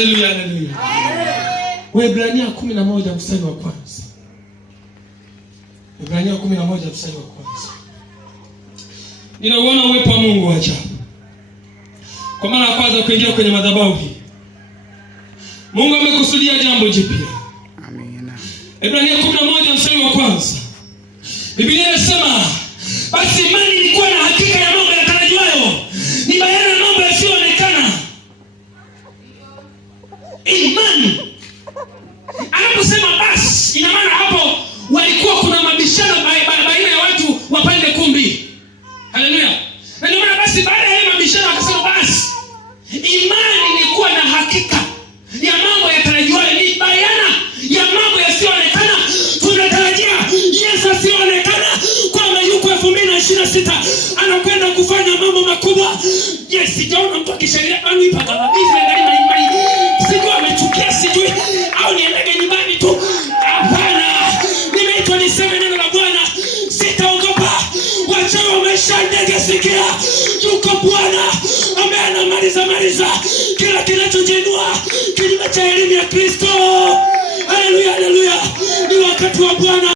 Haleluya, haleluya. Waebrania 11 mstari wa kwanza. Waebrania 11 mstari wa kwanza. Ninauona uwepo wa Mungu wa ajabu. Kwa mara ya kwanza kuingia kwenye madhabahu hii, Mungu amekusudia jambo jipya. Amina. Waebrania 11 mstari wa kwanza. Biblia inasema, basi imani ilikuwa na hakika ya mambo yatarajiwayo, ni bayana ya mambo yasiyoonekana. Imani. Anaposema basi, ina maana hapo walikuwa kuna mabishano baina ya watu wa pande kumbi. Haleluya. Na ndio maana basi baada ya mabishano akasema basi imani ilikuwa na hakika ya mambo yatarajiwayo, ni bayana ya mambo yasiyoonekana. Tunatarajia Yesu asiyeonekana kwamba yuko 2026 anakwenda kufanya mambo makubwa. Yes, sijaona mtu akishangilia bali ipaka kabisa ndani ya imani. Sijui amechukia, sijui au niendeke nyumbani tu. Hapana. Nimeitwa niseme neno la Bwana. Sitaogopa. Wacha wameshandege, sikia. Yuko Bwana ambaye anamaliza kila kinachojinua kinyume cha elimu ya Kristo. Haleluya, haleluya. Ni wakati wa Bwana.